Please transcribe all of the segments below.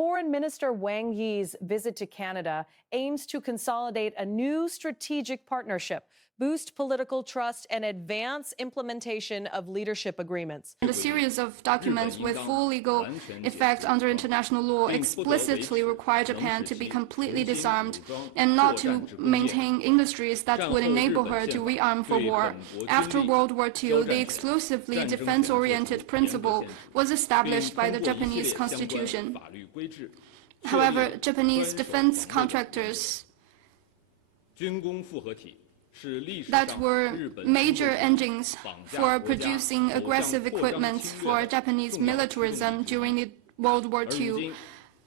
Foreign Minister Wang Yi's visit to Canada aims to consolidate a new strategic partnership, boost political trust, and advance implementation of leadership agreements. And a series of documents with full legal effect under international law explicitly require Japan to be completely disarmed and not to maintain industries that would enable her to rearm for war. After World War II, the exclusively defense-oriented principle was established by the Japanese Constitution. However, Japanese defense contractors that were major engines for producing aggressive equipment for Japanese militarism during the World War II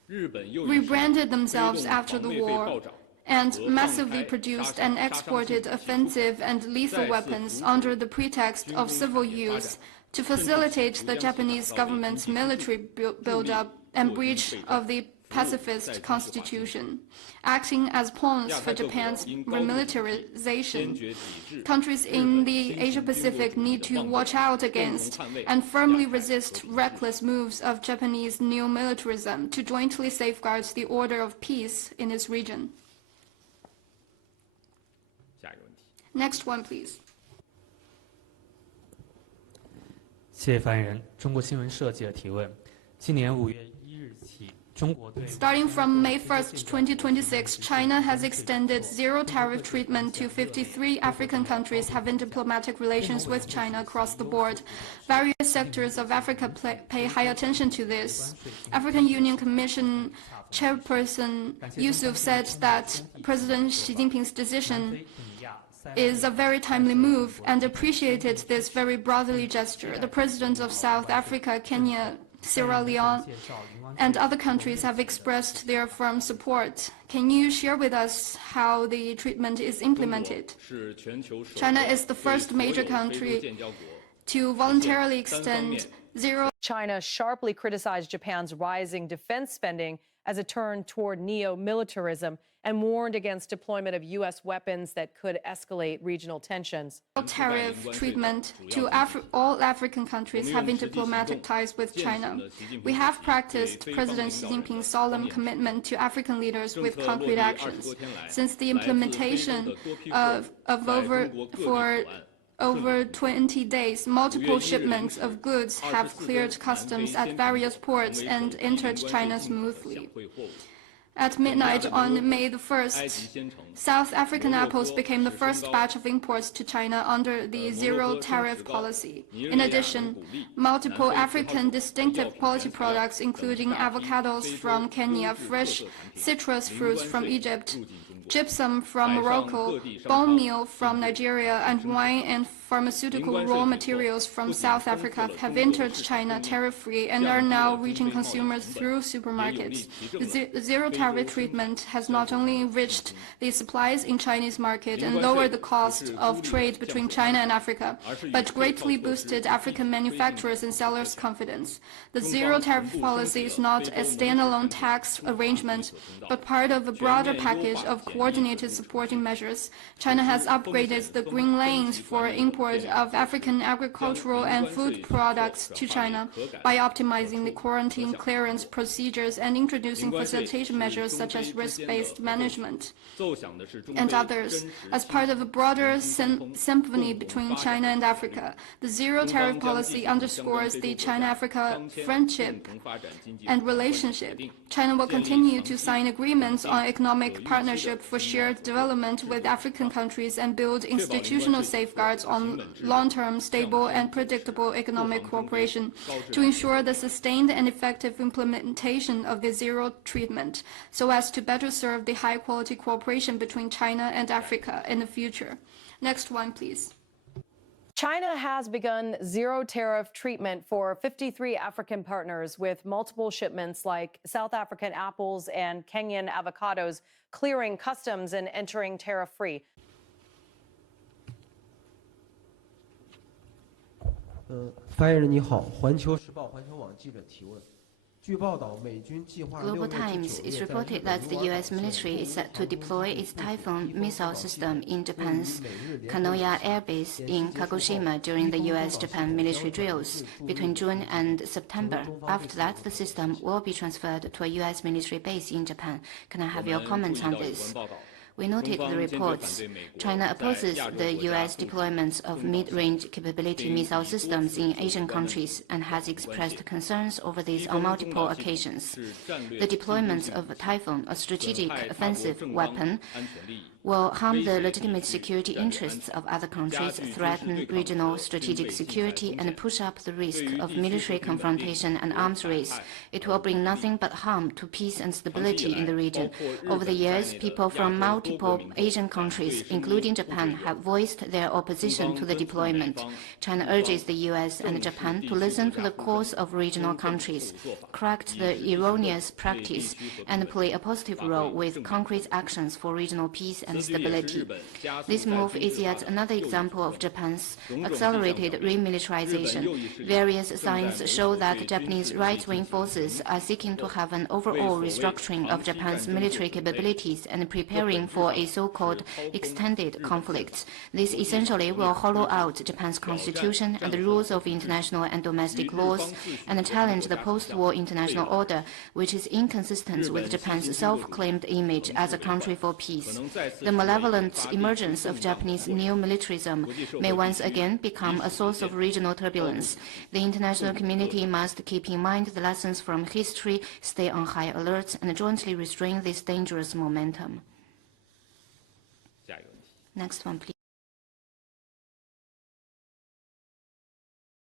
rebranded themselves after the war and massively produced and exported offensive and lethal weapons under the pretext of civil use to facilitate the Japanese government's military buildup and breach of the pacifist constitution, acting as pawns for Japan's remilitarization. Countries in the Asia-Pacific need to watch out against and firmly resist reckless moves of Japanese neo-militarism to jointly safeguard the order of peace in its region. Next one, please. 谢谢发言人。中国新闻社记者提问：今年5月1日起， Starting from May 1st, 2026, China has extended zero-tariff treatment to 53 African countries having diplomatic relations with China across the board. Various sectors of Africa pay high attention to this. African Union Commission Chairperson Yusuf said that President Xi Jinping's decision is a very timely move and appreciated this very brotherly gesture. The presidents of South Africa, Kenya, Sierra Leone, and other countries have expressed their firm support. Can you share with us how the treatment is implemented? China is the first major country to voluntarily extend zero. China sharply criticized Japan's rising defense spending as a turn toward neo-militarism and warned against deployment of U.S. weapons that could escalate regional tensions. Tariff treatment to all African countries having diplomatic ties with China. We have practiced President Xi Jinping's solemn commitment to African leaders with concrete actions. Since the implementation of over 20 days, multiple shipments of goods have cleared customs at various ports and entered China smoothly. At midnight on May the 1st, South African apples became the first batch of imports to China under the zero-tariff policy. In addition, multiple African distinctive quality products, including avocados from Kenya, fresh citrus fruits from Egypt, gypsum from Morocco, bone meal from Nigeria, and wine and pharmaceutical raw materials from South Africa have entered China tariff-free and are now reaching consumers through supermarkets. The zero-tariff treatment has not only enriched the supplies in Chinese market and lowered the cost of trade between China and Africa, but greatly boosted African manufacturers and sellers' confidence. The zero-tariff policy is not a standalone tax arrangement, but part of a broader package of coordinated supporting measures. China has upgraded the green lanes for import of African agricultural and food products to China by optimizing the quarantine clearance procedures and introducing facilitation measures such as risk-based management and others. As part of a broader symphony between China and Africa, the zero-tariff policy underscores the China-Africa friendship and relationship. China will continue to sign agreements on economic partnership for shared development with African countries and build institutional safeguards on long-term, stable, and predictable economic cooperation to ensure the sustained and effective implementation of the zero treatment, so as to better serve the high-quality cooperation between China and Africa in the future. Next one, please. China has begun zero-tariff treatment for 53 African partners, with multiple shipments like South African apples and Kenyan avocados clearing customs and entering tariff-free. 发言人你好，环球时报环球网记者提问。Global Times is reported that the U.S. military is set to deploy its Typhoon missile system in Japan's Kanoya Air Base in Kagoshima during the U.S. Japan military drills between June and September. After that, the system will be transferred to a U.S. military base in Japan. Can I have your comments on this? We noted the reports. China opposes the U.S. deployments of mid-range capability missile systems in Asian countries and has expressed concerns over this on multiple occasions. The deployment of Typhoon, a strategic offensive weapon, will harm the legitimate security interests of other countries, threaten regional strategic security, and push up the risk of military confrontation and arms race. It will bring nothing but harm to peace and stability in the region. Over the years, people from multiple Asian countries, including Japan, have voiced their opposition to the deployment. China urges the U.S. and Japan to listen to the calls of regional countries, correct the erroneous practice, and play a positive role with concrete actions for regional peace and stability. This move is yet another example of Japan's accelerated remilitarization. Various signs show that Japanese right-wing forces are seeking to have an overall restructuring of Japan's military capabilities and preparing for a so-called extended conflict. This essentially will hollow out Japan's constitution and the rules of international and domestic laws and challenge the post-war international order, which is inconsistent with Japan's self-claimed image as a country for peace. The malevolent emergence of Japanese neo-militarism may once again become a source of regional turbulence. The international community must keep in mind the lessons from history, stay on high alert, and jointly restrain this dangerous momentum. Next one, please.